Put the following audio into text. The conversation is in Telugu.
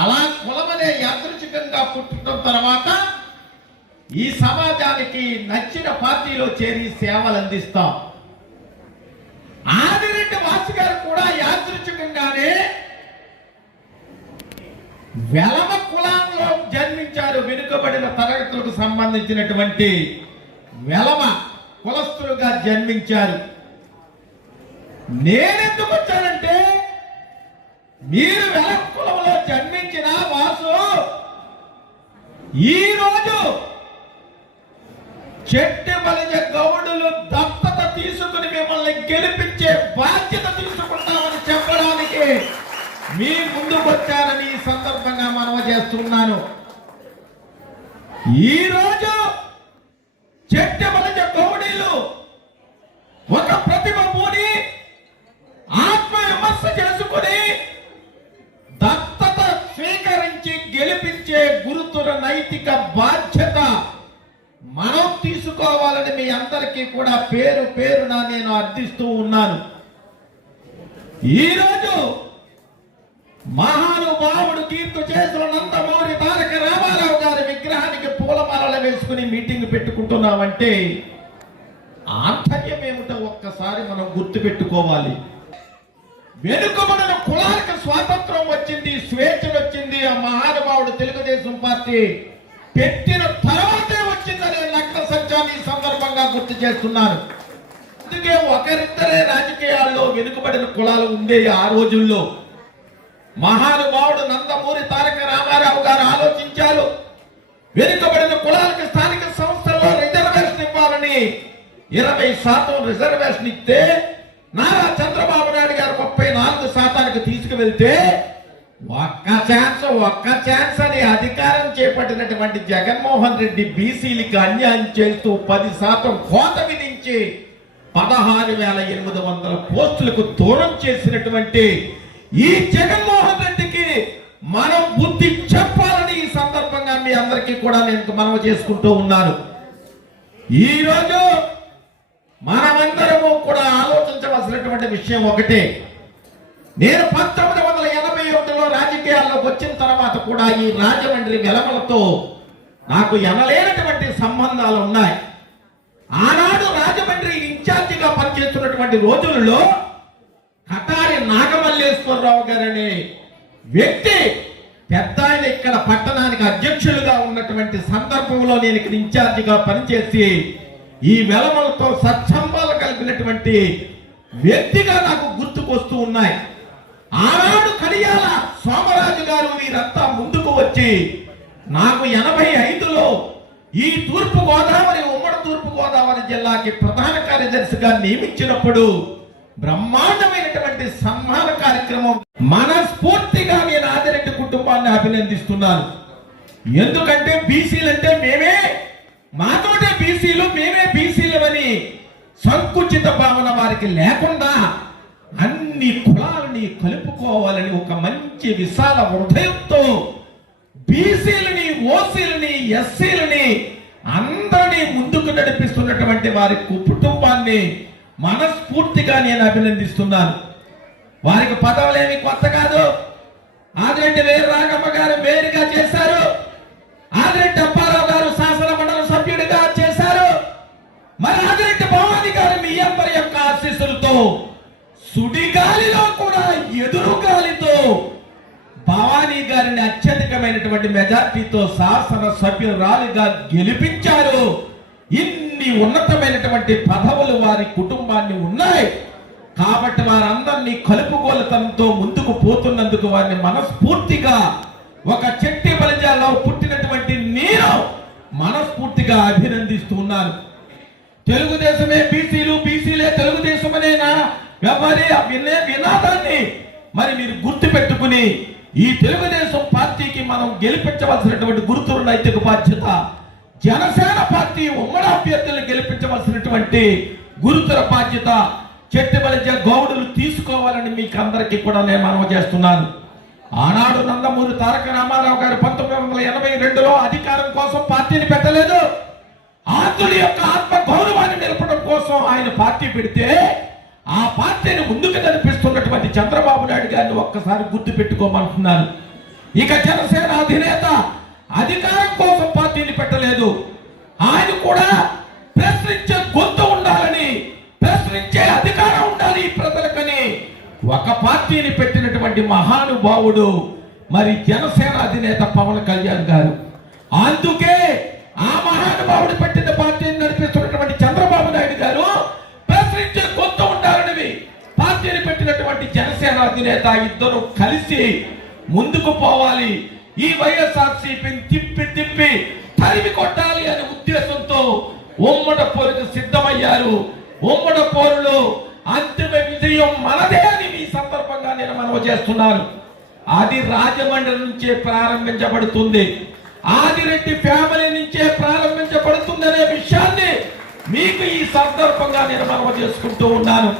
అలా కులమనే యాదృచికంగా పుట్టడం తర్వాత ఈ సమాజానికి నచ్చిన పార్టీలో చేరి సేవలు అందిస్తాం. ఆదిరెడ్డి వాసు గారు కూడా యాదృచ్ఛికంగానే వెలమ కులంలో జన్మించారు వెనుకబడిన తరగతులకు సంబంధించినటువంటి వెలమ కులస్తులుగా జన్మించారు. నేనెందుకు వచ్చానంటే మీరు వెలక్కులంలో జన్మించిన వాసు ఈ రోజు చెట్టు బలిజ గౌడులు దత్తత తీసుకుని మిమ్మల్ని గెలిపించే బాధ్యత తీసుకుంటామని చెప్పడానికి మీ ముందుకు వచ్చారని ఈ సందర్భంగా మనవ చేస్తున్నాను. ఈ రోజు చెట్టు బలిజ గౌడీలు ఒక ప్రతిభ పూని ఆత్మ విమర్శ చేసుకుని దత్తత స్వీకరించి గెలిపించే గురుతుల నైతిక బాధ్యత మనం తీసుకోవాలని మీ అందరికీ కూడా పేరు పేరున నేను అర్థిస్తూ ఉన్నాను. ఈరోజు మహానుభావుడు తీర్పు చేసిన నందమూరి తారక రామారావు గారి విగ్రహానికి పూలమాలలు వేసుకుని మీటింగ్ పెట్టుకుంటున్నామంటే ఆంతర్యం ఏమిటో ఒక్కసారి మనం గుర్తు పెట్టుకోవాలి వెనుకబడిన కులాలకు స్వాతంత్రం వచ్చింది స్వేచ్ఛ వచ్చింది ఆ మహానుభావుడు తెలుగుదేశం పార్టీ పెట్టిన తర్వాతే వచ్చిందనే నగ్న సత్యాన్ని సందర్భంగా గుర్తు చేస్తున్నారు. అందుకే ఒకరిద్దరే రాజకీయాల్లో వెనుకబడిన కులాలు ఉండేవి ఆ రోజుల్లో మహానుభావుడు నందమూరి తారక రామారావు గారు ఆలోచించారు వెనుకబడిన కులాలకు స్థానిక సంస్థల్లో రిజర్వేషన్ ఇవ్వాలని ఇరవై శాతం రిజర్వేషన్ ఇస్తే నారా చంద్రబాబు నాయుడు తీసుకువెళ్తే ఒక్క ఛాన్స్ ఒక్క ఛాన్స్ అని అధికారం చేపట్టినటువంటి జగన్మోహన్ రెడ్డి బీసీలకి అన్యాయం చేస్తూ పది శాతం కోత విధించి పదహారు వేల ఎనిమిది వందల పోస్టులకు దూరం చేసినటువంటి ఈ జగన్మోహన్ రెడ్డికి మనం బుద్ధి చెప్పాలని ఈ సందర్భంగా మీ అందరికీ కూడా నేను మనవి చేసుకుంటూ ఉన్నాను. ఈరోజు మనమందరము కూడా ఆలోచించవలసినటువంటి విషయం ఒకటే. నేను పంతొమ్మిది వందల ఎనభై ఒకటిలో రాజకీయాల్లోకి వచ్చిన తర్వాత కూడా ఈ రాజమండ్రి వెలమలతో నాకు ఎనలేనటువంటి సంబంధాలు ఉన్నాయి. ఆనాడు రాజమండ్రి ఇన్ఛార్జిగా పనిచేస్తున్నటువంటి రోజులలో కటారి నాగమల్లేశ్వరరావు గారనే వ్యక్తి పెద్ద ఆయన ఇక్కడ పట్టణానికి అధ్యక్షులుగా ఉన్నటువంటి సందర్భంలో నేను ఇక్కడ ఇన్ఛార్జిగా పనిచేసి ఈ వెలమలతో సత్సంబాలు కలిపినటువంటి వ్యక్తిగా నాకు గుర్తుకొస్తూ ఉన్నాయి. ఆనాడు కలియాల సోమరాజు గారు వీరంతా ముందుకు వచ్చి నాకు ఎనభై ఐదులో ఈ తూర్పు గోదావరి ఉమ్మడి తూర్పు గోదావరి జిల్లాకి ప్రధాన కార్యదర్శిగా నియమించినప్పుడు బ్రహ్మాండమైనటువంటి సన్మాన కార్యక్రమం మనస్ఫూర్తిగా నేను ఆదిరెడ్డి కుటుంబాన్ని అభినందిస్తున్నాను. ఎందుకంటే బీసీలు అంటే మేమే మాతోటే బీసీలు మేమే బీసీలు అని సంకుచిత భావన వారికి లేకుండా అన్ని కులాలని కలుపుకోవాలని ఒక మంచి విశాల హృదయంతో బీసీలని ఓసీలని ఎస్సీలని అందరినీ ముందుకు నడిపిస్తున్నటువంటి వారి కుటుంబాన్ని మనస్ఫూర్తిగా నేను అభినందిస్తున్నాను. వారికి పదవులేమి కొత్త కాదు. ఆదిరెడ్డి వేరు రాగమ్మ గారు వేరుగా చేశారు. ఆదిరెడ్డి అప్పారావు గారు శాసన మండలి సభ్యుడిగా చేశారు. మరి ఆదిరెడ్డి భవాని గారు మీ యొక్క ఆశీస్సులతో సుడిగాలిలో కూడా ఎదురు గాలితో భవానీ గారిని అత్యధికమైనటువంటి మెజార్టీతో శాసన సభ్యురాలిగా గెలిపించారు. ఇన్ని ఉన్నతమైనటువంటి పదవులు వారి కుటుంబాన్ని ఉన్నాయి. కాబట్టి వారందరినీ కలుపుగోలుతనంతో ముందుకు పోతున్నందుకు వారిని మనస్ఫూర్తిగా ఒక చెట్టి బలిజాల్లో పుట్టినటువంటి నేను మనస్ఫూర్తిగా అభినందిస్తున్నాను తెలుగుదేశమే బీసీలు బీసీలే తెలుగుదేశమనేనా ఎవరి వినే వినాదాన్ని. మరి మీరు గుర్తు పెట్టుకుని ఈ తెలుగుదేశం పార్టీకి మనం గెలిపించవలసినటువంటి గురుతుల నైతిక బాధ్యత జనసేన పార్టీ ఉమ్మడి అభ్యర్థులను గెలిపించవలసినటువంటి గురుతర బాధ్యత చెట్టుబలిజ గౌడులు తీసుకోవాలని మీకు అందరికీ కూడా నేను మనవి చేస్తున్నాను. ఆనాడు నందమూరి తారక రామారావు గారు పంతొమ్మిది వందల ఎనభై రెండులో అధికారం కోసం పార్టీని పెట్టలేదు. ఆతుడి యొక్క ఆత్మ గౌరవాన్ని నిలపడం కోసం ఆయన పార్టీ పెడితే ఆ పార్టీని ముందుకు నడిపిస్తున్నటువంటి చంద్రబాబు నాయుడు గారిని ఒక్కసారి గుర్తు పెట్టుకోమంటున్నాను. ఇక జనసేన అధినేత అధికారం కోసం పార్టీని పెట్టలేదు. ఆయన కూడా ప్రశ్నించే గొంతు ఉండాలని ప్రశ్నించే అధికారం ఉండాలి ఈ ప్రజలకని ఒక పార్టీని పెట్టినటువంటి మహానుభావుడు మరి జనసేన అధినేత పవన్ కళ్యాణ్ గారు. అందుకే ఆ మహానుభావుడు పెట్టిన పార్టీ చేత ఇద్దరు కలిసి ముందుకు పోవాలి. ఈ వైఎస్ఆర్సీపీని తిప్పి తిప్పి తరిమి కొట్టాలి అనే ఉద్దేశంతో ఉమ్మడ పోరుకు సిద్ధమయ్యారు. ఉమ్మడ పోరులో అంతిమ విజయం మనదే అని ఈ సందర్భంగా నేను మనవి చేస్తున్నాను. అది రాజమండ్రి నుంచే ప్రారంభించబడుతుంది. ఆదిరెడ్డి ఫ్యామిలీ నుంచే ప్రారంభించబడుతుంది అనే విషయాన్ని మీకు ఈ సందర్భంగా నేను మనవి చేసుకుంటూ ఉన్నాను.